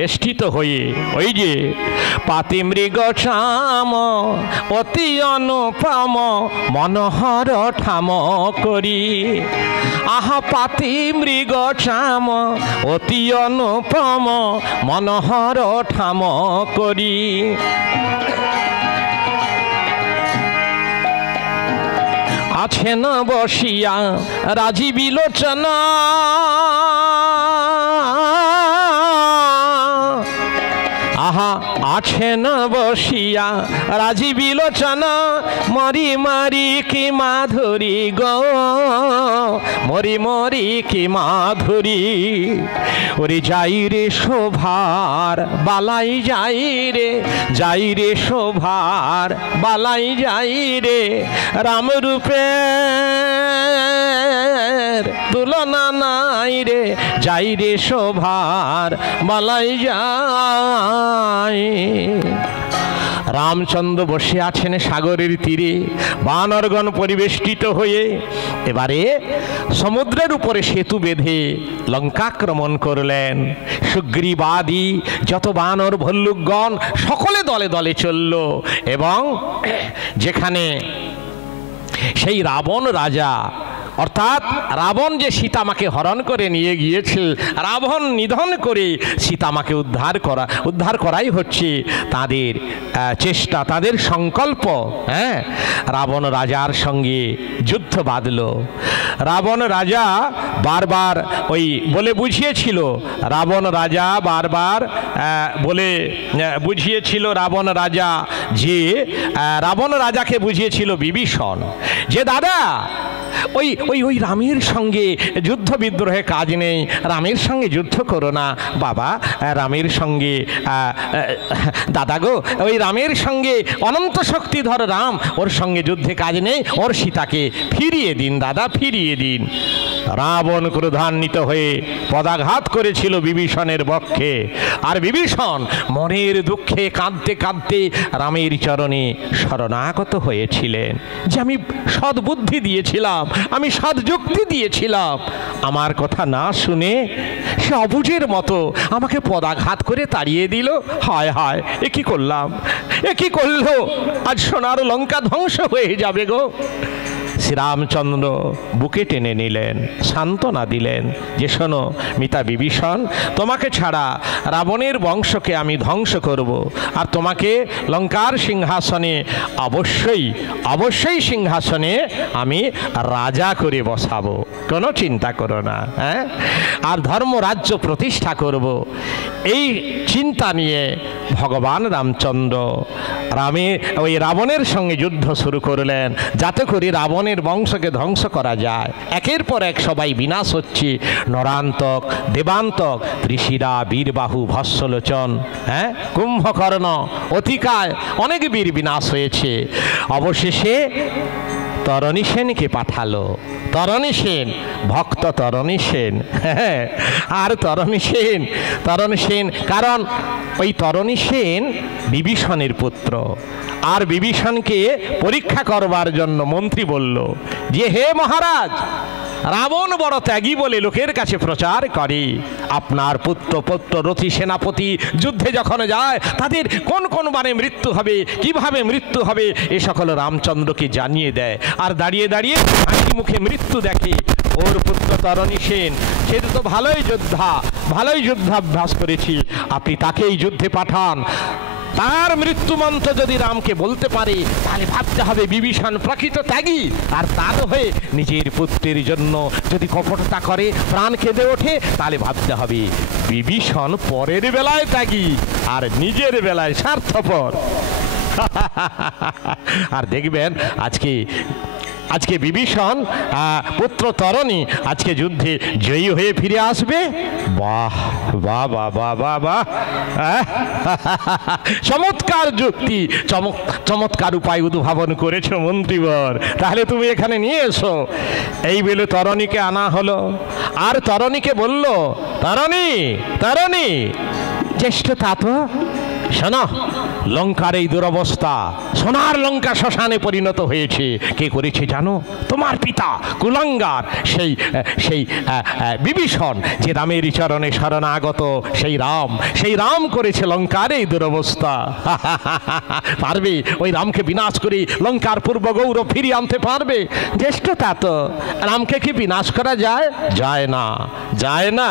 বেষ্টিত হয়ে ওই যে পাতি মৃগ চাম অতি অনুপম মনোহর ঠাম করি। আহা পাতি মৃগ চাম অতি অনুপম মনোহর ঠাম করি। আছেন বসিয়া রাজী বিলোচনা আহা আছেন বসিয়া রাজী বিলোচনা মরি মরি কি মাধুরী গো মরি মরি কি মাধুরী। ওরে যাই রে শোভার বালাই যাই রে যাই রে শোভার বালাই যাই রে রামরূপে তুলনা নাই রে যাই রে শোভার বালাই যাই। রামচন্দ্র বসে আছেন সাগরের তীরে, বানরগণ পরিবেষ্টিত হয়ে এবারে সমুদ্রের উপরে সেতু বেঁধে লঙ্কাক্রমণ করলেন। সুগ্রীবাদি যত বানর ভল্লুকগণ সকলে দলে দলে চলল এবং যেখানে সেই রাবণ রাজা অর্থাৎ রাবণ যে সীতামাকে হরণ করে নিয়ে গিয়েছে, রাবণ নিধন করে সীতামাকে উদ্ধার করাই হচ্ছে তাদের চেষ্টা, তাদের সংকল্প। হ্যাঁ, রাবণ রাজার সঙ্গে যুদ্ধ বাঁধল। রাবণ রাজা বারবার ওই বলে বুঝিয়েছিল, রাবণ রাজা বারবার বলে বুঝিয়েছিল রাবণ রাজা যে রাবণ রাজাকে বুঝিয়েছিল বিভীষণ যে দাদা ওই ওই ওই রামের সঙ্গে যুদ্ধ বিদ্রোহে কাজ নেই, রামের সঙ্গে যুদ্ধ করো না বাবা, রামের সঙ্গে দাদা গো ওই রামের সঙ্গে অনন্ত শক্তিধর রাম, ওর সঙ্গে যুদ্ধে কাজ নেই, ওর সীতাকে ফিরিয়ে দিন দাদা, ফিরিয়ে দিন। রাবণ ক্রোধান্বিত হয়ে পদাঘাত করেছিল বিভীষণের বক্ষে, আর বিভীষণ মনের দুঃখে কাঁদতে কাঁদতে রামের চরণে শরণাগত হয়েছিলেন যে আমি সদ্বুদ্ধি দিয়েছিলাম, আমি সদ্যুক্তি দিয়েছিলাম, আমার কথা না শুনে সে অবুঝের মতো আমাকে পদাঘাত করে তাড়িয়ে দিল। হায় হায়, এ কি করলাম, এ কি করলো, আজ সোনার লঙ্কা ধ্বংস হয়ে যাবে গো। শ্রীরামচন্দ্র বুকে টেনে নিলেন, সান্ত্বনা দিলেন যে শোনো মিতা বিভীষণ, তোমাকে ছাড়া রাবণের বংশকে আমি ধ্বংস করব, আর তোমাকে লঙ্কার সিংহাসনে অবশ্যই অবশ্যই সিংহাসনে আমি রাজা করে বসাবো, কোনো চিন্তা করো না। হ্যাঁ, আর ধর্মরাজ্য প্রতিষ্ঠা করব, এই চিন্তা নিয়ে ভগবান রামচন্দ্র ওই রাবণের সঙ্গে যুদ্ধ শুরু করলেন যাতে করে রাবণের বংশকে ধ্বংস করা যায়। একের পর এক সবাই বিনাশ হচ্ছে, নরান্তক, দেবান্তক, ত্রিশিরা, বীরবাহু, ভস্মলোচন, হ্যাঁ, কুম্ভকর্ণ, অতিকায় অনেক বীর বিনাশ হয়েছে। অবশেষে তরণী সেনকে পাঠালো, তরণী সেন, ভক্ত তরণী সেন। হ্যাঁ, আর তরণী সেন কারণ ওই তরণী সেন বিভীষণের পুত্র, আর বিভীষণকে পরীক্ষা করবার জন্য মন্ত্রী বলল যে হে মহারাজ, রাবণ বড় ত্যাগী বলে লোকের কাছে প্রচার করে, আপনার পুত্র রথী সেনাপতি যুদ্ধে যখন যায় তাদের কোন কোন বারে মৃত্যু হবে, কিভাবে মৃত্যু হবে, এ সকল রামচন্দ্রকে জানিয়ে দেয়, আর দাঁড়িয়ে দাঁড়িয়ে হাসি মুখে মৃত্যু দেখে। ওর পুত্র তরণী সেন, সে তো ভালোই যুদ্ধাভ্যাস করেছি, আপনি তাকেই যুদ্ধে পাঠান। তার মৃত্যু মন্ত্র যদি রামকে বলতে পারে তাহলে ভাবতে হবে বিভীষণ প্রকৃত ত্যাগী, আর তার হয়ে নিজের পুত্রের জন্য যদি কপটতা করে, প্রাণ কেঁদে ওঠে, তাহলে ভাবতে হবে বিভীষণ পরের বেলায় ত্যাগী আর নিজের বেলায় স্বার্থপর। আর দেখবেন আজকে বিভীষণ পুত্র তরণী আজকে যুদ্ধে জয়ী হয়ে ফিরে আসবে। বাহ বাহ বাহ বাহ বাহ বাহ, চমৎকার যুক্তি, চমৎকার উপায় উদ্ভাবন করেছো মন্ত্রীবর, তাহলে তুমি এখানে নিয়ে এসো। এই বলে তরণীকে আনা হলো, আর তরণীকে বলল তরণী জ্যেষ্ঠ তাতো, শোনো, লঙ্কার এই দুরবস্থা, সোনার লঙ্কা শ্মশানে পরিণত হয়েছে। কে করেছে জানো? তোমার পিতা কুলাঙ্গার, সেই বিভীষণ, যে রামের চরণে শরণাগত সেই রাম করেছে লঙ্কার এই দুরবস্থা। পারবে ওই রামকে বিনাশ করে লঙ্কার পূর্ব গৌরব ফিরিয়ে আনতে পারবে? জ্যেষ্ঠ তা তো, রামকে কি বিনাশ করা যায়? যায় না, যায় না,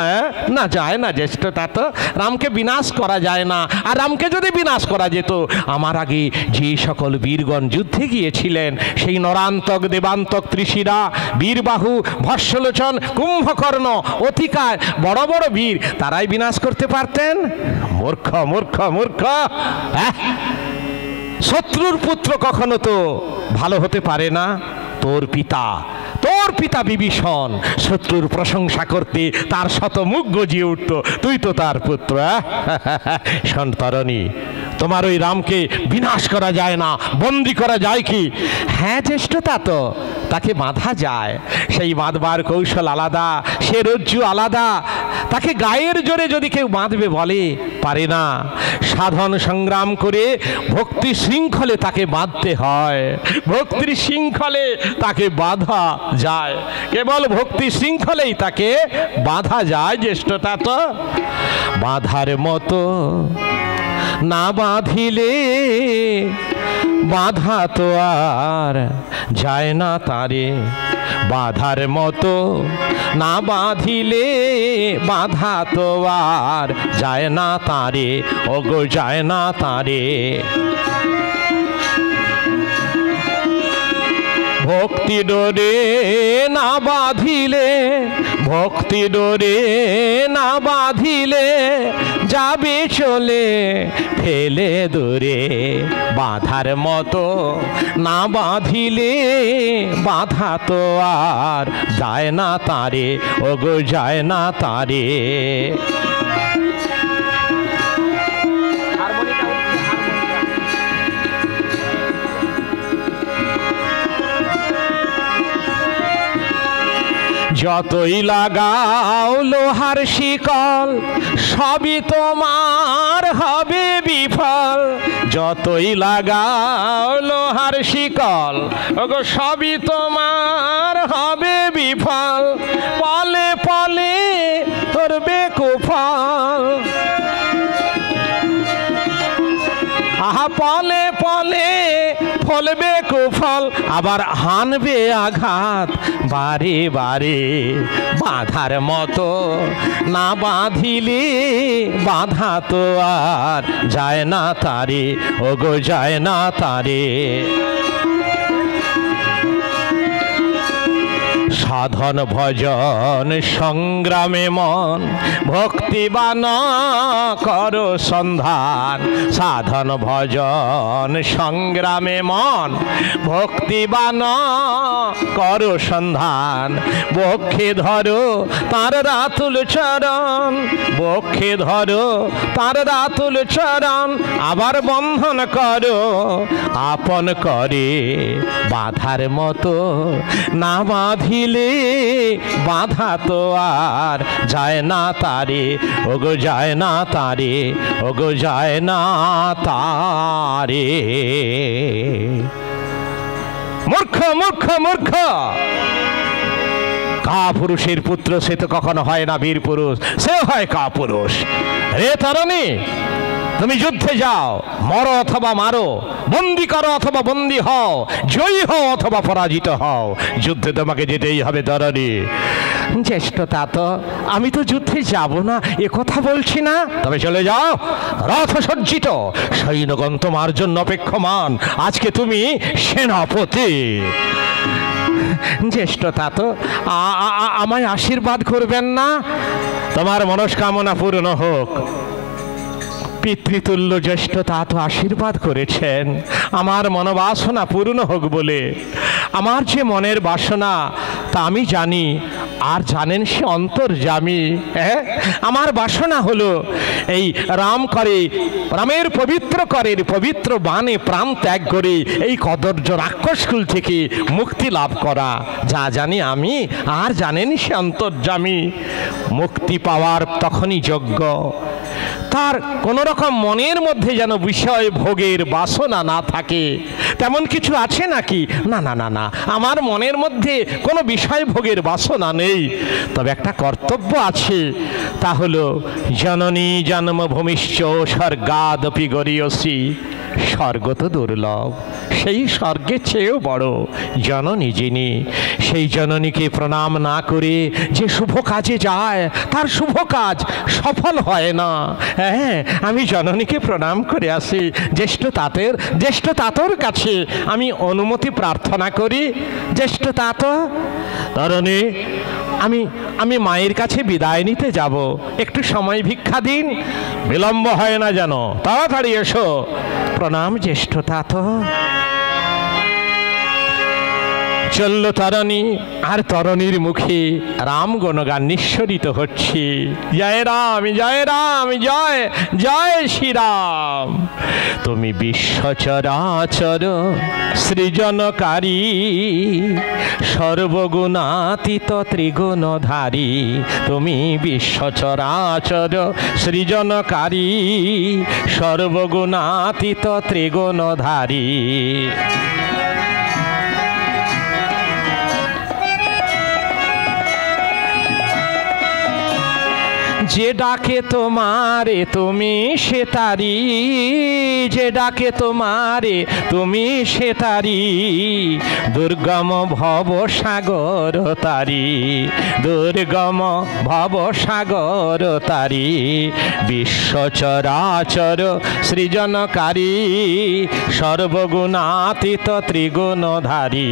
না যায় না জ্যেষ্ঠ তা তো, রামকে বিনাশ করা যায় না। আর রামকে যদি বিনাশ করা যেত, আমার আগে যে সকল বীরগণ যুদ্ধে গিয়েছিলেন, সেই নরান্তক, দেবান্তক, ত্রিশিরা, বীরবাহু, ভস্যলোচন, কুম্ভকর্ণ, অতিকায় বড় বড় বীর, তারাই বিনাশ করতে পারতেন? মূর্খ, মূর্খ, মূর্খ। শত্রুর পুত্র কখনো তো ভালো হতে পারে না। তোর পিতা বিভীষণ শত্রুর প্রশংসা করতে তার শতমুখ গজিয়ে উঠত, তুই তো তার পুত্র। সন্তরণী, তোমার ওই রামকে বিনাশ করা যায় না, বন্দি করা যায় কি? হ্যাঁ জ্যেষ্ঠতা তো, তাকে বাঁধা যায়। সেই বাঁধবার কৌশল আলাদা, সে রজ্জু আলাদা। তাকে গায়ের জোরে যদি কেউ বাঁধবে বলে, পারে না। সাধন সংগ্রাম করে ভক্তি শৃঙ্খলে তাকে বাঁধতে হয়, ভক্তির শৃঙ্খলে তাকে বাঁধা যায়, কেবল ভক্তি শৃঙ্খলেই তাকে বাঁধা যায়। জ্যেষ্ঠতা তো, বাঁধার মতো না বাঁধিলে বাঁধা তো আর যায় না তারে, বাঁধার মতো না বাঁধিলে বাঁধা তো আর যায় না তারে, ওগো যায় না তারে। ভক্তি ডোরে না বাঁধিলে, ভক্তি ডোরে না বাঁধিলে যাবে চলে ফেলে দূরে, বাঁধার মতো না বাঁধিলে বাঁধা তো আর যায় না তারে, ওগো যায় না তারে। যতই লাগাও লোহার শিকল সবই তোমার হবে বিফল, যতই লাগাও লোহার শিকল ওগো সবই তোমার হবে বিফল, পলে পলে ধরবে কুফল। আহা পলে পলে ফলবে কুফল, আবার হানবে আঘাত বারে বারে, বাঁধার মতো না বাঁধিলে বাঁধা তো আর যায় না তারে, ওগো যায় না তারে। সাধন ভজন সংগ্রামে মন ভক্তিবান করো সন্ধান, সাধন ভজন সংগ্রামে মন ভক্তিবান করো সন্ধান, বক্ষে ধরো তার রাতুল চরণ, বক্ষে ধরো তার রাতুল চরণ, আবার বন্ধন করো আপন করে, বাঁধার মতো না বাঁধিলে বাঁধা তো আর যায় না তারে, ওগো যায় না তারে, ওগো যায় না তারে। মূর্খ, মূর্খ, মূর্খ। কাপুরুষের পুত্র সে তো কখনো হয় না বীর পুরুষ, সে হয় কাপুরুষ। রে তরুণী, তুমি যুদ্ধে যাও, মরো অথবা মারো, বন্দি করো অথবা বন্দি হও, জয়ী হও অথবা পরাজিত হও, যুদ্ধে তোমাকে যেতেই হবে তরুণী। জ্যেষ্ঠতা তো, আমি তো যুদ্ধে যাব না এ কথা বলছি না, তবে চলে যাও, রথ সজ্জিত সৈন্যগণ তোমার জন্য অপেক্ষমান, আজকে তুমি সেনাপতি। জ্যেষ্ঠতা তো, আমায় আশীর্বাদ করবেন না? তোমার মনস্কামনা পূর্ণ হোক। পিতৃতুল্য জ্যেষ্ঠতা তো আশীর্বাদ করেছেন আমার মনোবাসনা পূর্ণ হোক বলে। আমার যে মনের বাসনা তা আমি জানি, আর জানেন সে অন্তর্যামী। আমার বাসনা হলো এই রামের পবিত্র বাণে প্রাণ ত্যাগ করে এই কদর্য রাক্ষসকুল থেকে মুক্তি লাভ করা। যা জানি আমি, আর জানেন সে অন্তর্যামী। মুক্তি পাওয়ার তখনই যোগ্য তার কোনো রকম মনের মধ্যে যেন বিষয় ভোগের বাসনা না থাকে, তেমন কিছু আছে নাকি? না না না না, আমার মনের মধ্যে কোনো বিষয় ভোগের বাসনা নেই। তবে একটা কর্তব্য আছে, তা হলো জননী জন্মভূমিশ্চ স্বর্গাদপি গরীয়সী। স্বর্গ তো দুর্লভ, সেই স্বর্গের চেয়েও বড় জননী যিনি, সেই জননীকে প্রণাম না করে যে শুভ কাজে যায় তার শুভ কাজ সফল হয় না। হ্যাঁ, আমি জননীকে প্রণাম করে আসি, জ্যেষ্ঠ তাতর কাছে আমি অনুমতি প্রার্থনা করি। জ্যেষ্ঠ তাত, তরণী, আমি মায়ের কাছে বিদায় নিতে যাব, একটু সময় ভিক্ষা দিন, বিলম্ব হয় না যেন, তাড়াতাড়ি এসো। প্রণাম জ্যেষ্ঠ তাত। চলল তরণী, আর তরণীর মুখে রাম গুণগান নিঃসরিত হচ্ছে। জয় রাম, জয় রাম, জয় জয় শ্রীরাম। তুমি বিশ্বচরাচর সৃজনকারী, সর্বগুণাতীত ত্রিগুণধারী। তুমি বিশ্বচরাচর সৃজনকারী, সর্বগুণাতীত ত্রিগুণধারী। যে ডাকে তোমারে তুমি সে তারি, যে ডাকে তোমারে তুমি সে তারি। দুর্গম ভব সাগর তারি, দুর্গম ভব সাগর তারি। বিশ্বচরাচর সৃজনকারী, সর্বগুণাতীত ত্রিগুণধারী।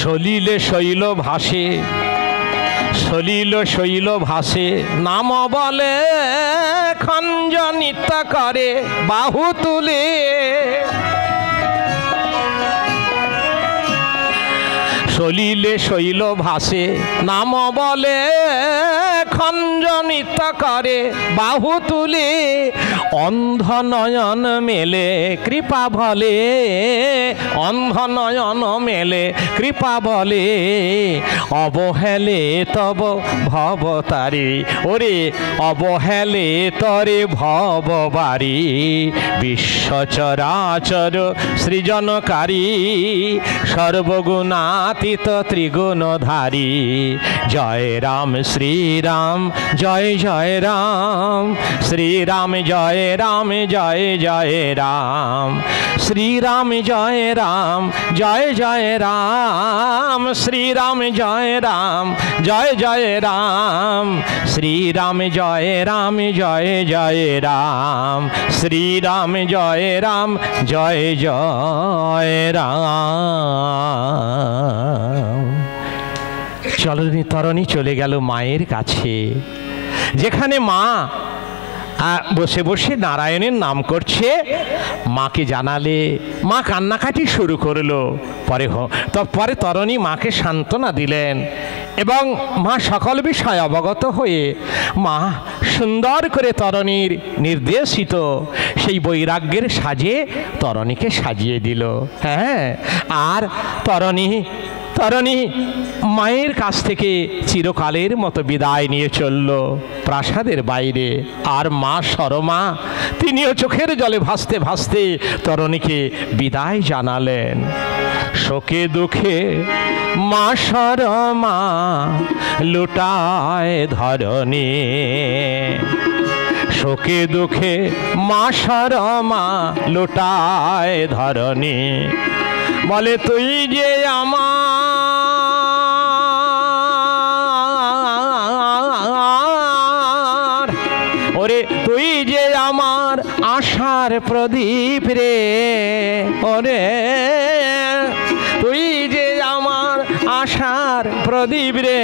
সলিলে শৈল ভাসে, সলিল শৈল ভাসে, নাম বলে খঞ্জ নৃত্য করে বাহু তুলে। সলিলে শৈল ভাসে, নাম বলে খঞ্জ নৃত্য করে বাহু তুলে। অন্ধ নয়ন মেলে কৃপা বলে, অন্ধ নয়ন মেলে কৃপা বলে। অবহেলে তব ভবতারি, ওরে অবহেলে তরে ভববারি। বিশ্বচরাচর সৃজনকারী, সর্বগুণাতীত ত্রিগুণধারী। জয় রাম শ্রীরাম, জয় জয় রাম, শ্রীরাম জয় রাম, জয় জয় রাম। শ্রীরাম জয় রাম, জয় জয় রাম, শ্রীরাম জয় রাম, জয় জয় রাম। শ্রীরাম জয় রাম, জয় জয় রাম, শ্রীরাম জয় রাম, জয় জয় রাম। চলনি তরণী চলে গেল মায়ের কাছে, যেখানে মা বসে বসে নারায়ণের নাম করছে। মাকে জানালে, মা কান্নাকাটি শুরু করলো। পরে তরণী মাকে সান্ত্বনা দিলেন এবং মা সকল বিষয় অবগত হয়ে মা সুন্দর করে তরণীর নির্দেশিত সেই বৈরাগ্যের সাজে তরণীকে সাজিয়ে দিল। হ্যাঁ, আর তরণী মায়ের কাছ থেকে চিরকালের মতো বিদায় নিয়ে চলল প্রাসাদের বাইরে। আর মা সরমা, তিনিও চোখের জলে ভাসতে ভাসতে তরণীকে বিদায় জানালেন। শোকে দুঃখে মা সরমা লুটায় ধরণী, শোকে দুঃখে মা সরমা লুটায় ধরণী। বলে তুই যে আমার, ওরে তুই যে আমার আশার প্রদীপ রে, ওরে তুই যে আমার আশার প্রদীপ রে।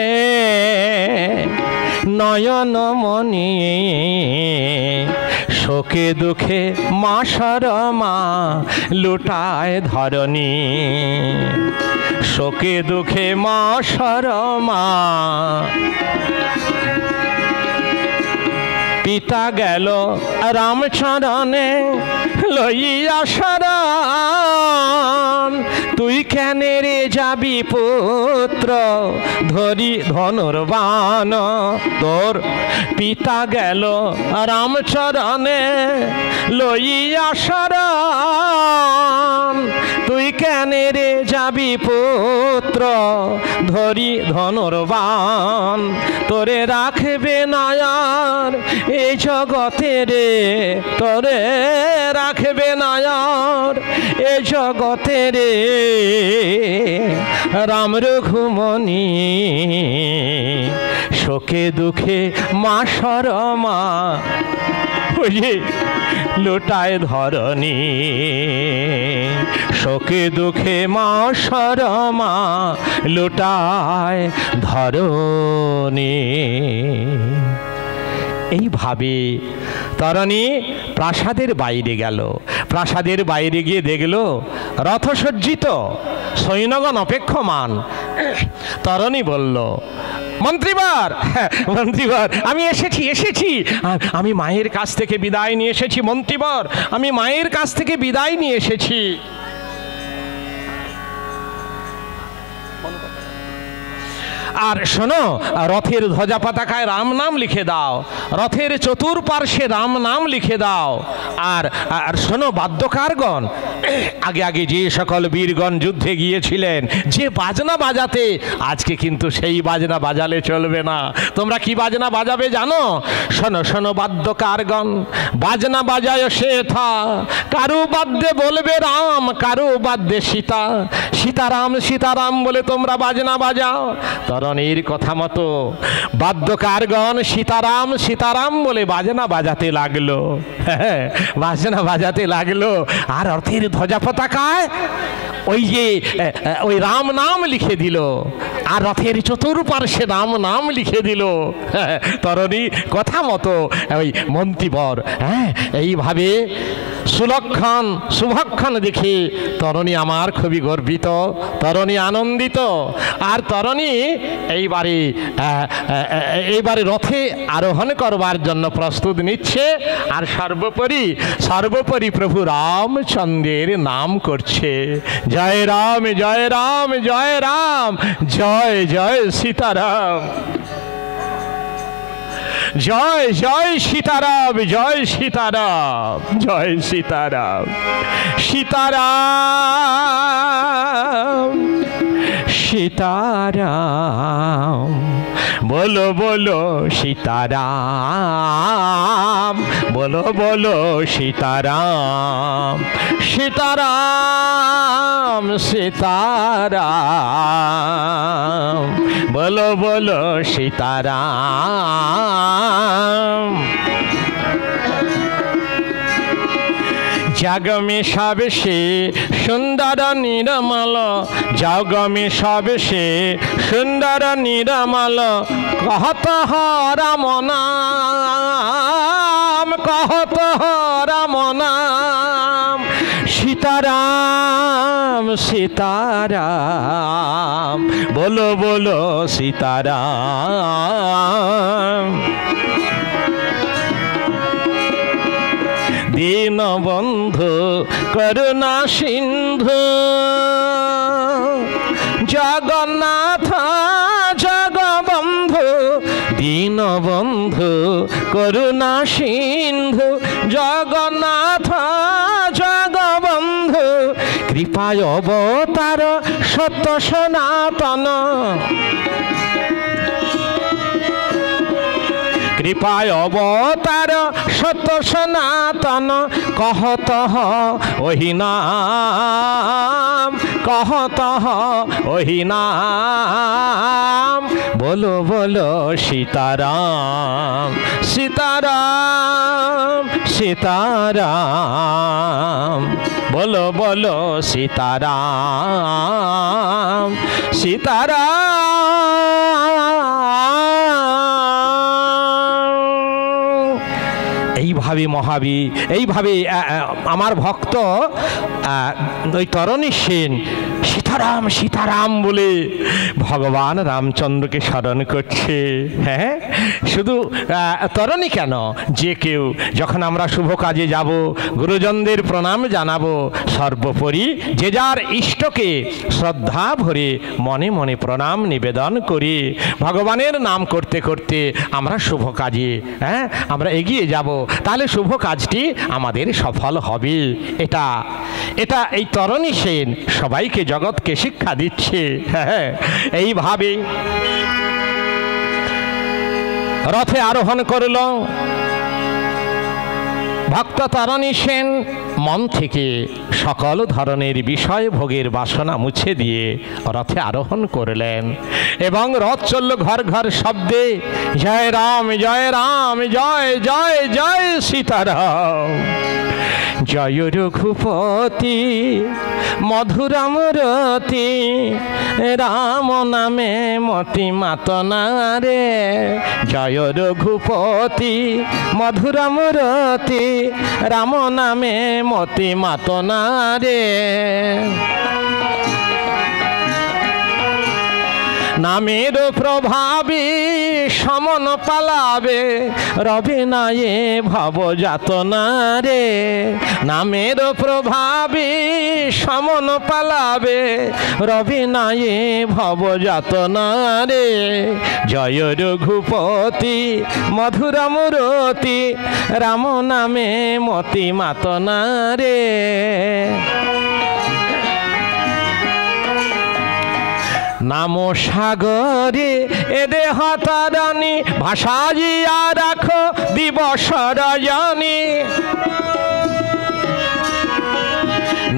নয়ন মনি শোকে দুঃখে মা সরমা লুটায় ধরণী, শোকে দুঃখে মা সরমা। পিতা গেল রামচরণে লইয়া শরণ, তুই তুই কেন রে যাবি পুত্র ধরি ধনুর্বাণ, তোর পিতা গেল রামচরণে লইয়া শরণ। তুই কেন রে যাবি পুত্র ধরি ধনুর্বাণ, তোরে রাখবে নায়ার এই জগতে রে, তোরে রাখবে নায়ার এ জগতে রে। রাম রঘুমনি শোকে দুঃখে মা শরমা, ওই যে লোটায় ধরণী, শোকে দুঃখে মা শরমা লোটায় ধরণী। এইভাবে তরণী প্রাসাদের বাইরে গেল। প্রাসাদের বাইরে গিয়ে দেখল রথসজ্জিত, সৈন্যগণ অপেক্ষমান। তরণী বলল, মন্ত্রীবর, মন্ত্রীবর আমি এসেছি, আমি মায়ের কাছ থেকে বিদায় নিয়ে এসেছি। মন্ত্রীবর, আমি মায়ের কাছ থেকে বিদায় নিয়ে এসেছি। আর শোনো, রথের ধ্বজা পতাকায় রাম নাম লিখে দাও, রথের চতুর্পার্শ্বে রাম নাম লিখে দাও। আর আর শোনো বাদ্যকারগণ, আগে আগে যে সকল বীরগণ যুদ্ধে গিয়েছিলেন, যে বাজনা বাজাতে, আজকে কিন্তু সেই বাজনা বাজালে চলবে না। তোমরা কি বাজনা বাজাবে জানো? শোনো শোনো বাদ্যকারগণ, বাজনা বাজায় সে থা, কারু বাদ্যে বলবে রাম, কারু বাদ্যে সীতা, সীতারাম সীতারাম বলে তোমরা বাজনা বাজাও। তরণীর কথা মতো বাদ্যকারগণ সীতারাম সীতারাম বলে বাজনা বাজাতে লাগলো, বাজনা বাজাতে লাগলো। আর রথের ধ্বজা পতাকায় ওই যে ওই রাম নাম লিখে দিল, আর রথের চতুর্পার্শ্বে রাম নাম লিখে দিল। তরণী কথা মতো ওই মন্ত্রীবর এইভাবে সুলক্ষণ শুভক্ষণ দেখে তরণী আমার খুবই গর্বিত, তরণী আনন্দিত। আর তরণী এইবারে রথে আরোহণ করবার জন্য প্রস্তুত নিচ্ছে। আর সর্বোপরি সর্বোপরি প্রভু রামচন্দ্রের নাম করছে, জয় রাম জয় রাম জয় রাম, জয় জয় সীতারাম, জয় জয় সীতারাম, জয় সীতারাম, জয় সীতারাম, সীতারাম সীতারাম, বলো বলো সীতারাম, বলো বলো সীতারাম, সীতারাম সীতারাম, বলো বলো সীতারাম। जग में सबसे सुंदर निरमल, जग में सबसे सुंदर निरमल, कहत हो राम नाम, कहत हो राम नाम, सीताराम सीताराम, बोलो बोलो सीताराम। दीन बंधु करुणा सिंधु जगन्नाथ जगबंधु, दीन बंधु करुणा सिंधु जगन्नाथ जगबंधु, कृपाय अवतार सत्य सनातन, कृपाय अवतार सत्य सनातन, कहत ओहि नाम, कहत ओहि नाम, बोलो बोलो सीताराम सीताराम सीताराम, बोलो बोलो सीताराम सीताराम। এইভাবে মহাবীর, এইভাবে আমার ভক্ত ওই তরণী সেন সীতারাম সীতারাম বলে ভগবান রামচন্দ্রকে স্মরণ করছে। হ্যাঁ, শুধু তরণী কেন, যে কেউ যখন আমরা শুভ কাজে যাব, গুরুজনদের প্রণাম জানাবো, সর্বোপরি যে যার ইষ্টকে শ্রদ্ধা ভরে মনে মনে প্রণাম নিবেদন করি, ভগবানের নাম করতে করতে আমরা শুভ কাজে আমরা এগিয়ে যাব, তাহলে শুভ কাজটি আমাদের সফল হবে। এটা এটা এই তরণী সেন সবাইকে জগৎকে শিক্ষা দিচ্ছে। হ্যাঁ, এইভাবে রথে আরোহণ করল ভক্ত তরণী সেন। মন থেকে সকল ধরনের বিষয় ভোগের বাসনা মুছে দিয়ে রথে আরোহণ করলেন এবং রথ চলল ঘর ঘর শব্দে, জয় রাম জয় রাম জয় জয় জয় সীতারাম, জয় রঘুপতি মধুরাম রতি, রাম নামে মতি মাতনা রে, জয় রঘুপতি মধুরাম রতি, রাম নামে মতি মাতনা রে। নামের প্রভাবে সমন পালাবে, রবে নায়ে ভব যাতনা রে, নামের প্রভাবে সমন পালাবে, রবে নায়ে ভব যাতনা রে, জয় রঘুপতি মধুরাম রতি, রাম নামে মতি মাতনা রে। নাম সাগরে এ দেহ তারানি, ভাষা জিয়া রাখো দিবস রজনী,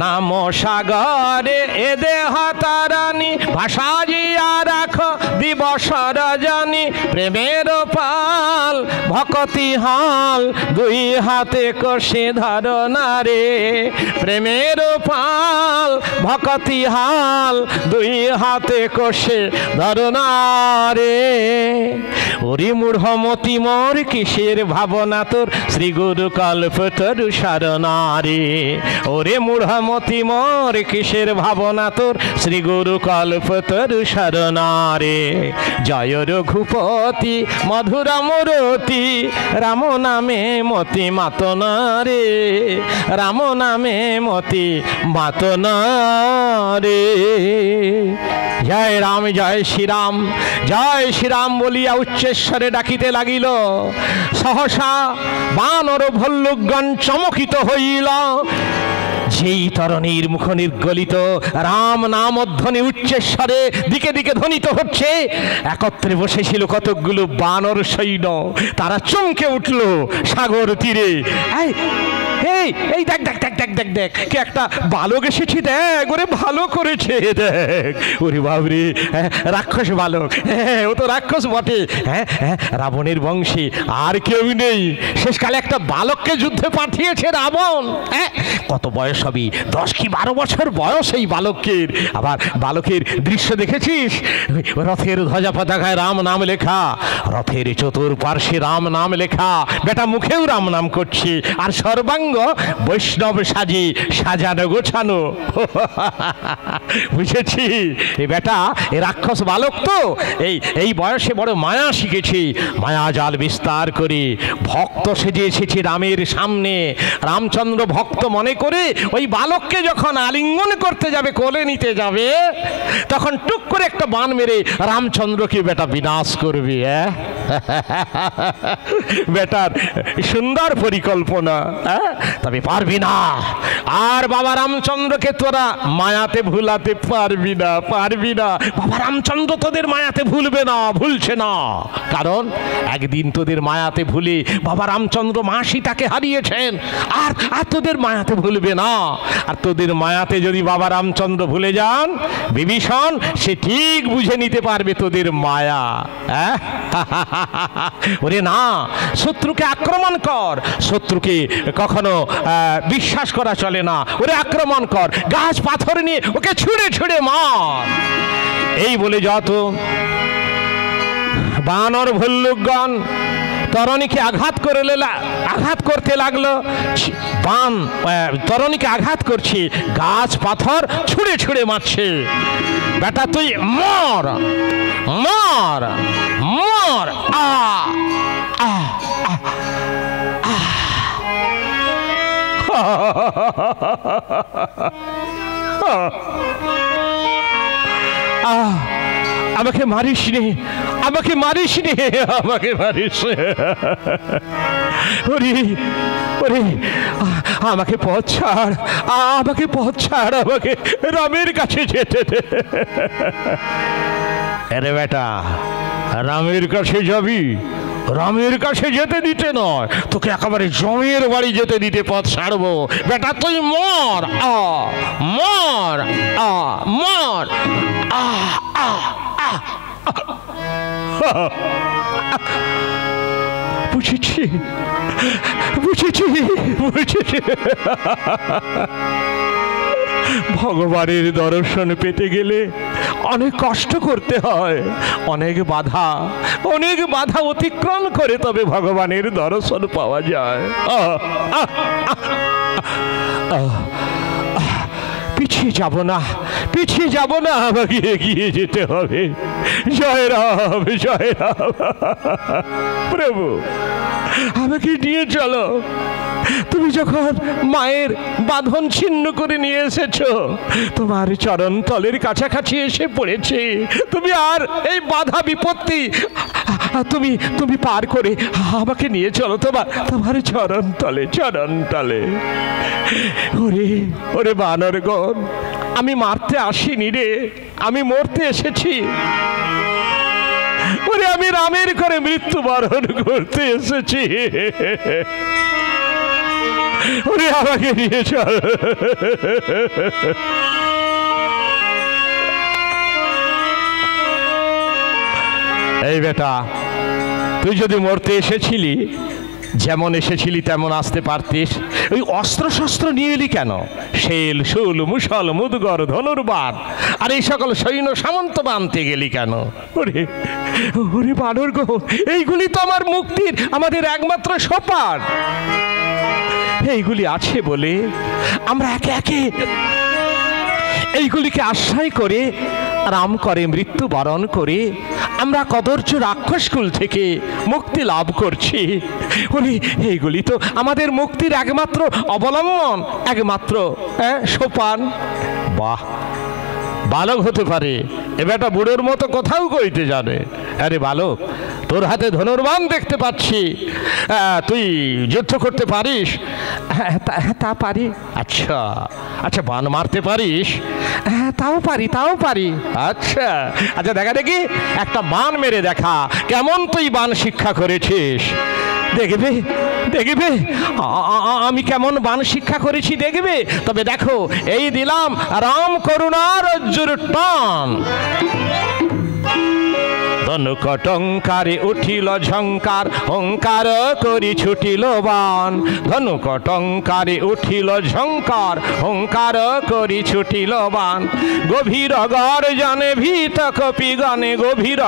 নাম সাগরে এ দেহ তারানি, ভাষা জিয়া রাখো দিবস রজনী, প্রেমের পাল ভকতি হাল দুই হাতে কষে ধরনা রে, প্রেমের পাল ভকতি হাল দুই হাতে কষে ধরনা রে। ওরে মূঢ়মতি মোর কিসের ভাবনা তোর, শ্রী গুরু কল্প তরু শরণা রে, ওরে মূঢ়মতি মোর কিসের ভাবনা তোর, শ্রী গুরু কল্প তরু শরণা রে, জয় রঘুপতি মধুরাম রতি, রাম নামে মতি মাতনা রে, রাম নামে মতি মাতনা রে। জয় রাম জয় শ্রীরাম জয় শ্রীরাম বলিয়া উচ্চেশ্বরে ডাকিতে লাগিল। সহসা বানর ভল্লুকগণ চমকিত হইল। যেই তরণীর মুখ নির্গলিত রাম নাম ধ্বনি উচ্চেশ্বরে দিকে দিকে ধ্বনিত হচ্ছে, একত্রে বসেছিল কতকগুলো বানর সৈন্য, তারা চমকে উঠল সাগর তীরে। এই এই দেখ দেখ দেখ দেখ দেখ দেখ কে একটা বালক এসেছে, দেখ ওরে ভালো করেছে, দেখ ওরে বাবরে রাক্ষস বালক, ও তো রাক্ষস বটে। হ্যাঁ হ্যাঁ, রাবণের বংশী আর কেউ নেই, শেষকালে একটা বালককে যুদ্ধে পাঠিয়েছে রাবণ। হ্যাঁ, কত বয়স হবে, 10 কি 12 বছর বয়স এই বালকের। আবার বালকের দৃশ্য দেখেছিস, রথের ধ্বজা পতাকায় রাম নাম লেখা, রথের চতুর্পার্শ্বে রাম নাম লেখা, বেটা মুখেও রাম নাম করছে, আর সর্বাঙ্গ বৈষ্ণব সাজি সাজানো গোছানো। বুঝেছি, এ বেটা এ রাক্ষস বালক তো এই বয়সে বড় মায়া শিখেছি, মায়া জাল বিস্তার করে ভক্ত সেজে এসেছে রামের সামনে। রামচন্দ্র ভক্ত মনে করে ওই বালককে যখন আলিঙ্গন করতে যাবে, কোলে নিতে যাবে, তখন টুক করে একটা বাণ মেরে রামচন্দ্রকে বেটা বিনাশ করবে। বেটার সুন্দর পরিকল্পনা, তবে পারবি না। আর বাবা রামচন্দ্রকে তোরা মায়াতে ভুলাতে পারবি না, পারবি না। বাবা রামচন্দ্র তোদের মায়াতে ভুলবে না, ভুলছে না, কারণ একদিন তোদের মায়াতে ভুলে বাবা রামচন্দ্র মা সীতাকে হারিয়েছেন, আর তোদের মায়াতে ভুলবে না। আর তোদের মায়াতে যদি বাবা রামচন্দ্র ভুলে যান, বিভীষণ সে ঠিক বুঝে নিতে পারবে তোদের মায়া। ওরে না, শত্রুকে আক্রমণ কর, শত্রুকে কখনো বিশ্বাস করা চলে না। ওরে আক্রমণ কর, গাছ পাথর নিয়ে ওকে ছুঁড়ে ছুঁড়ে মার। এই বলে যত বানর ভল্লুকগণ তরণীকে আঘাত করতে লাগলো। বান তরণীকে আঘাত করছে, গাছ পাথর ছুঁড়ে ছুঁড়ে মারছে। বেটা তুই মর মর মর। আমাকে মারিস নে, আমাকে মারিস নে, আমাকে মারিস। ওরে ওরে আমাকে পথ ছাড়, আমাকে পথ ছাড়, আমাকে রামের কাছে যেতে দে। আরে বেটা রামের কাছে যাবি? রামের কাছে যেতে দিতে নয়, তোকে একেবারে জমের বাড়ি যেতে দিতে পথ ছাড়বো। বেটা তুই মর মর মর। বুঝেছি বুঝেছি বুঝেছি। ভগবানের দর্শন পেতে গেলে অনেক কষ্ট করতে হয়, অনেক বাধা অতিক্রম করে তবে ভগবানের দর্শন পাওয়া যায়। পিছিয়ে যাব না, আমাকে এগিয়ে যেতে হবে। জয় রাম জয় রাম। প্রভু আমাকে নিয়ে চলো। তুমি যখন মায়ের বাঁধন ছিন্ন করে নিয়ে এসেছো, তোমার চরণ তলের কাছাকাছি এসে পড়েছে। তুমি আর এই বাধা বিপত্তি তুমি পার করে আমাকে নিয়ে চলো তোমার চরণ তলে। ওরে ওরে বানরগণ, আমি মারতে আসিনি রে, আমি মরতে এসেছি। ওরে আমি রামের করে মৃত্যুবরণ করতে এসেছি। ওরে আমাকে নিয়ে চল। এই বেটা তুই যদি মরতে এসেছিলি, যেমন এসেছিলি তেমন আসতে পারতিস। ওই অস্ত্র শস্ত্র নিয়ে এলি কেন? শেল শুল মুসল মুদগর ধনুর্বাণ আর এই সকল সৈন্য সামন্ত বানতে গেলি কেন? ওরে ওরে বানরগণ, এইগুলি তো আমার মুক্তির, আমাদের একমাত্র সোপান। এইগুলি আছে বলে আমরা একে একে এইগুলিকে আশ্রয় করে রাম করে মৃত্যুবরণ করে আমরা কদর্য রাক্ষসকুল থেকে মুক্তি লাভ করছি। বলি এইগুলি তো আমাদের মুক্তির একমাত্র অবলম্বন, একমাত্র সোপান। বাহ, বালক হতে পারে, এ বেটা বুড়োর মতো কোথাও কইতে জানে। আরে বালক, তোর হাতে ধনুর্বাণ দেখতে পাচ্ছি, তুই যুদ্ধ করতে পারিস? তা পারি। আচ্ছা আচ্ছা, বান মারতে পারিস? তাও পারি। আচ্ছা আচ্ছা, দেখা দেখি একটা বান মেরে দেখা, কেমন তুই বান শিক্ষা করেছিস। দেখবে আমি কেমন বান শিক্ষা করেছি দেখবে। তবে দেখো, এই দিলাম রাম করুণার অজ্জুর টান। ধনুকটঙ্কারে উঠিল ঝঙ্কার, ওঙ্কার করি ছুটিল বান। ধনুকটঙ্কারে উঠিল ঝঙ্কার, ওঙ্কার করি ছুটিল বান। গভীর গর্জনে ভীত কপিগণে, গভীর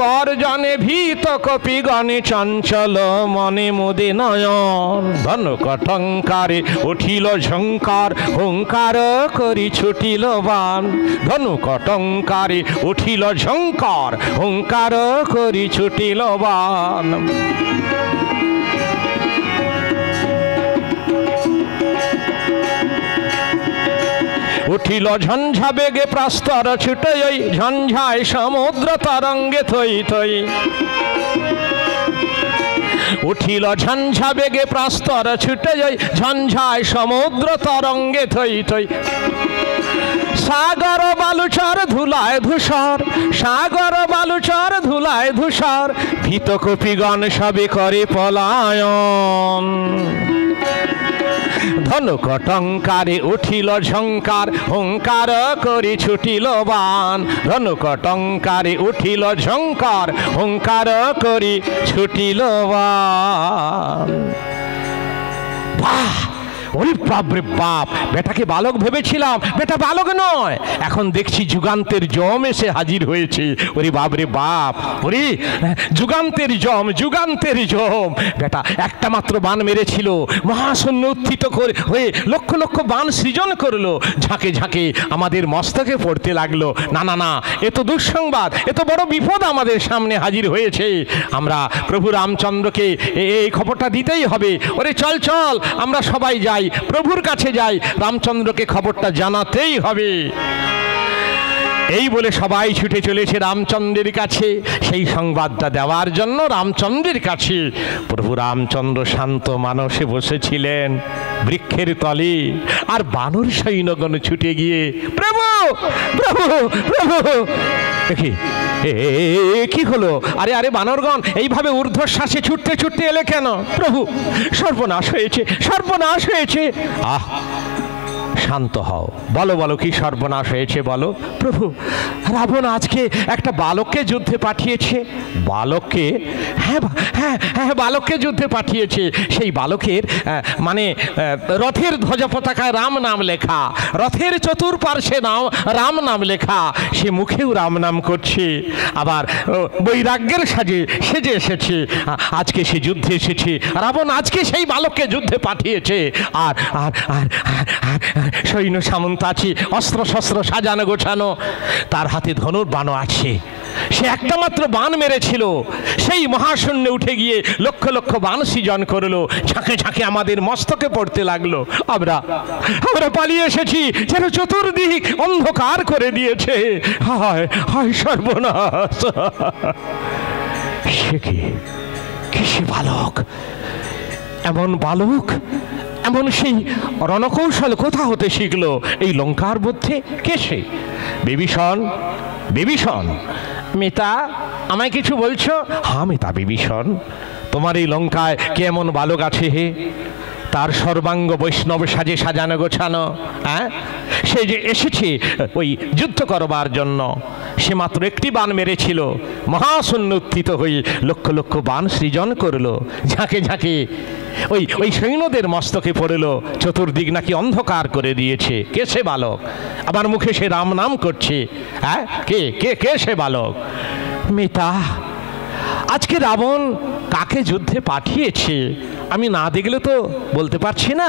গর্জনে ভীত কপিগণে, চঞ্চল মনে মোদে নয়ন। ধনুকটঙ্কারে উঠিল ঝঙ্কার, ওঙ্কার করি ছুটিল বান। ধনুকটঙ্কারে উঠিল ঝঙ্কার, ওঙ্কার করি ছুটিল বান। উঠিল ঝঞ্ঝা বেগে প্রস্তর ছুটে, ঝঞ্ঝায় সমুদ্র তরঙ্গে থই থই। উঠিল ঝঞ্ঝা বেগে প্রস্তর ছুটে, ঝঞ্ঝায় সমুদ্র তরঙ্গে থই থই। সাগর বালুচর ধুলায় ধূসর, সাগর বালুচর ধুলায় ধূসর। ভীত কপিগণ সবে করে পলায়ন। ধনুকটঙ্কারে উঠিল ঝঙ্কার, ওঙ্কার করি ছুটিল বান। ধনুকটঙ্কারে উঠিল ঝঙ্কার, ওঙ্কার করি ছুটিল বান। বাহ, ওরে বাপ রে বাপ, বেটাকে বালক ভেবেছিলাম, বেটা বালক নয়, এখন দেখছি যুগান্তের জম এসে হাজির হয়েছে। ওরে বাপ রে বাপ, ওরে যুগান্তের জম, যুগান্তের জম। বেটা একটা মাত্র বাণ মেরেছিল, মহাশূন্য উত্থিত করে হয়ে লক্ষ লক্ষ বাণ সৃজন করলো, ঝাঁকে ঝাঁকে আমাদের মস্তকে পড়তে লাগলো। না না না, এ তো দুঃসংবাদ, এ তো বড় বিপদ আমাদের সামনে হাজির হয়েছে। আমরা প্রভু রামচন্দ্রকে এই খবরটা দিতেই হবে। ওরে চল চল, আমরা সবাই যাই, প্রভুর কাছে যাই, রামচন্দ্রকে খবরটা জানাতেই হবে। এই বলে সবাই ছুটে চলেছে রামচন্দ্রের কাছে সেই সংবাদটা দেওয়ার জন্য। রামচন্দ্রের কাছে প্রভু রামচন্দ্র শান্ত মানসে বসেছিলেন বৃক্ষের তলে, আর বানর সৈন্যগণ ছুটে গিয়ে প্রভু প্রভু প্রভু। কি হলো? আরে আরে বানরগণ এইভাবে ঊর্ধ্বশ্বাসে ছুটতে ছুটতে এলে কেন? প্রভু সর্বনাশ হয়েছে, সর্বনাশ হয়েছে। আহ, শান্ত হও, বলো বলো কি সর্বনাশ হয়েছে বলো। প্রভু রাবণ আজকে একটা বালককে যুদ্ধে পাঠিয়েছে। বালককে? হ্যাঁ হ্যাঁ হ্যাঁ, বালককে যুদ্ধে পাঠিয়েছে। সেই বালকের মানে রথের ধ্বজা পতাকায় রাম নাম লেখা, রথের চতুর্পার্শ্বে নাম রাম নাম লেখা, সে মুখেও রাম নাম করছে, আবার বৈরাগ্যের সেজে এসেছে। আজকে সে যুদ্ধে এসেছে, রাবণ আজকে সেই বালককে যুদ্ধে পাঠিয়েছে। আর আর আর আর সৈন্য সামন্ত আছে, অস্ত্র শস্ত্র সাজানো গোছানো, তার হাতে ধনুর বাণও আছে। সে একটা মাত্র বাণ মেরেছিল, সেই মহাশূন্যে উঠে গিয়ে লক্ষ লক্ষ বাণ সৃজন করলো, ঝাঁকে ঝাঁকে আমাদের মস্তকে পড়তে লাগলো। আমরা পালিয়ে এসেছি, যেন চতুর্দিক অন্ধকার করে দিয়েছে। হায় হায় সর্বনাশ। সে কি সে বালক? এমন বালক, এমন সেই রণকৌশল কোথা হতে শিখলো এই লঙ্কার মধ্যে? কে সে? বিভীষণ? বিভীষণ? মিতা আমায় কিছু বলছো? হ্যাঁ মিতা, বিভীষণ। তোমার এই লঙ্কায় কে এমন বালক আছে হে? তার সর্বাঙ্গ বৈষ্ণব সাজে সাজানো গোছানো, হ্যাঁ? সে যে এসেছে ওই যুদ্ধ করবার জন্য, সে মাত্র একটি বাণ মেরেছিল, মহাশূন্য উত্থিত হয়ে লক্ষ লক্ষ বাণ সৃজন করলো, ঝাঁকে ঝাঁকে ওই সৈন্যদের মস্তকে পড়লো, চতুর্দিক নাকি অন্ধকার করে দিয়েছে। কে সে বালক? আমার মুখে সে রাম নাম করছে। হ্যাঁ, কে কে কে সে বালক? মিতা, আজকে রাবণ কাকে যুদ্ধে পাঠিয়েছে আমি না দেখলে তো বলতে পারছি না।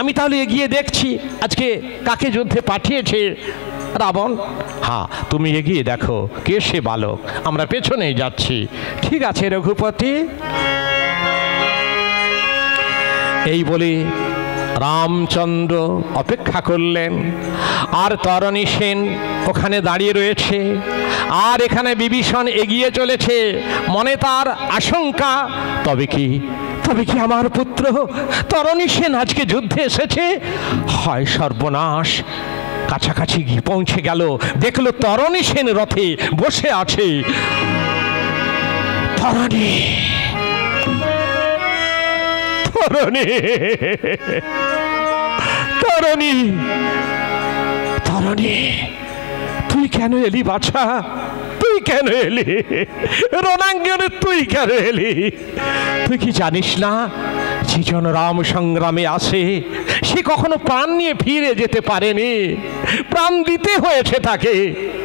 আমি তাহলে এগিয়ে দেখছি আজকে কাকে যুদ্ধে পাঠিয়েছে রাবণ। হ্যাঁ, তুমি এগিয়ে দেখো কে সে বালক, আমরা পেছনেই যাচ্ছি। ঠিক আছে রঘুপতি। এই বলে রামচন্দ্র অপেক্ষা করলেন, আর তরণী সেন ওখানে দাঁড়িয়ে রয়েছে, আর এখানে বিভীষণ এগিয়ে চলেছে। মনে তার আশঙ্কা, তবে কি আমার পুত্র তরণী সেন আজকে যুদ্ধে এসেছে? হয় সর্বনাশ। কাছাকাছি গিয়ে পৌঁছে গেল, দেখলো তরণী সেন রথে বসে আছে। তরণী, তরণী, তরণী, তরণী, তুই কেন এলি বাছা? তুই কেন এলি রণাঙ্গনে? তুই কেন এলি? তুই কি জানিস না যেজন রাম সংগ্রামে আসে সে কখনো প্রাণ নিয়ে ফিরে যেতে পারেনি, প্রাণ দিতে হয়েছে তাকে।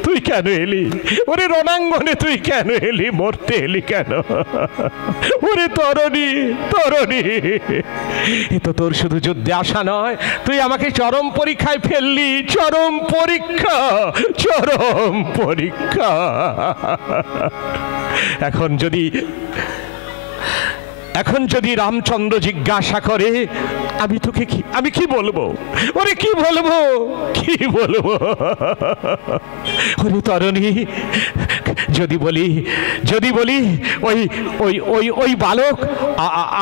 তুই কেন এলি? ওরে রণাঙ্গনে তুই কেন এলি? মরতে এলি কেন? ওরে তরণী, তরণী, এ তো তোর শুধু যুদ্ধে আসা নয়, তুই আমাকে চরম পরীক্ষায় ফেললি। চরম পরীক্ষা, চরম পরীক্ষা। এখন যদি রামচন্দ্র জিজ্ঞাসা করে আমি কি বলবো? ওরে কি বলবো, কি বলবো? ওরে তরণী, যদি বলি ওই বালক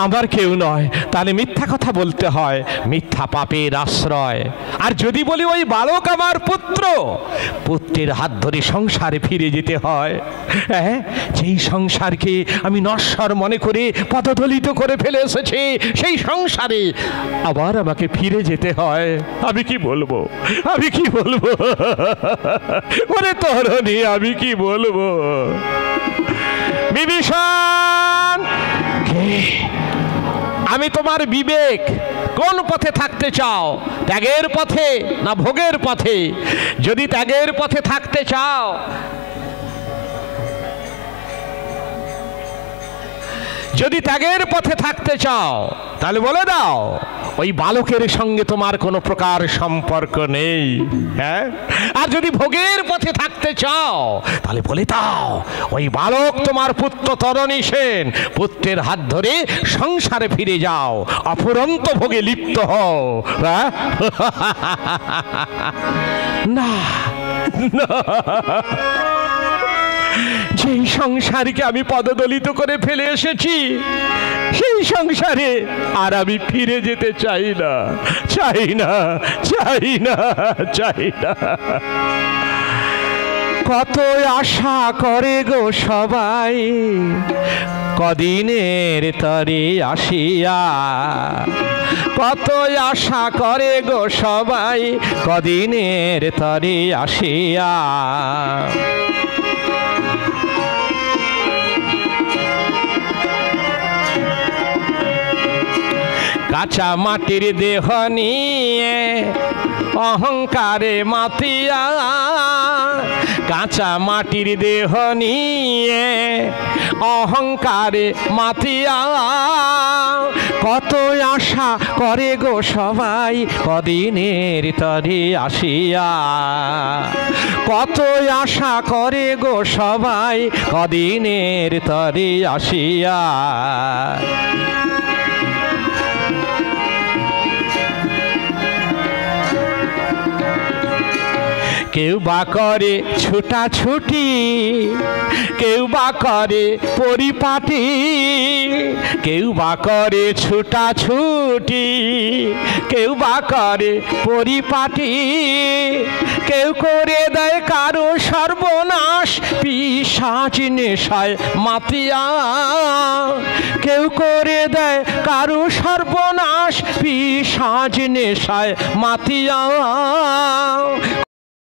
আমার কেউ নয়, তাহলে মিথ্যা কথা বলতে হয়, মিথ্যা পাপের আশ্রয়। আর যদি বলি ওই বালক আমার পুত্র, পুত্রের হাত ধরে সংসারে ফিরে যেতে হয়। হ্যাঁ, যেই সংসারকে আমি নশ্বর মনে করে পদদলিত করে ফেলে এসেছি, সেই সংসারে আবার আমাকে ফিরে যেতে হয়। আমি কি বলবো, আমি কি বলবো? ওরে তরণী, আমি কি বলবো? বিভীষণ, আমি তোমার বিবেক কোন পথে থাকতে চাও, ত্যাগের পথে না ভোগের পথে? যদি ত্যাগের পথে থাকতে চাও, যদি ত্যাগের পথে থাকতে চাও তাহলে বলে দাও ওই বালকের সঙ্গে তোমার কোনো প্রকার সম্পর্ক নেই। হ্যাঁ, আর যদি ভোগের পথে থাকতে চাও তাহলে বলে দাও ওই বালক তোমার পুত্র তরণী সেন, পুত্রের হাত ধরে সংসারে ফিরে যাও, অফুরন্ত ভোগে লিপ্ত হও। না না, যেই সংসারকে আমি পদদলিত করে ফেলে এসেছি সেই সংসারে আর আমি ফিরে যেতে চাই না, চাই না, চাই না, চাই না। কত আশা করে গো সবাই কদিনের তরে আসিয়া, কত আশা করে গো সবাই কদিনের তরে আসিয়া। কাঁচা মাটির দেহ নিয়ে অহংকারে মাতিয়া, কাঁচা মাটির দেহ নিয়ে অহংকারে মাতিয়া। কত আশা করে গো সবাই কদিনের তরে আসিয়া, কত আশা করে গো সবাই কদিনের তরে আসিয়া। কেউ বা করে ছুটাছুটি, কেউ বা করে পরিপাটি, কেউ বা করে ছুটাছুটি, কেউ বা করে পরিপাটি। কেউ করে দেয় কারো সর্বনাশ পিশাচ নেশায় মাতিয়া, কেউ করে দেয় কারো সর্বনাশ পিশাচ নেশায় মাতিয়া।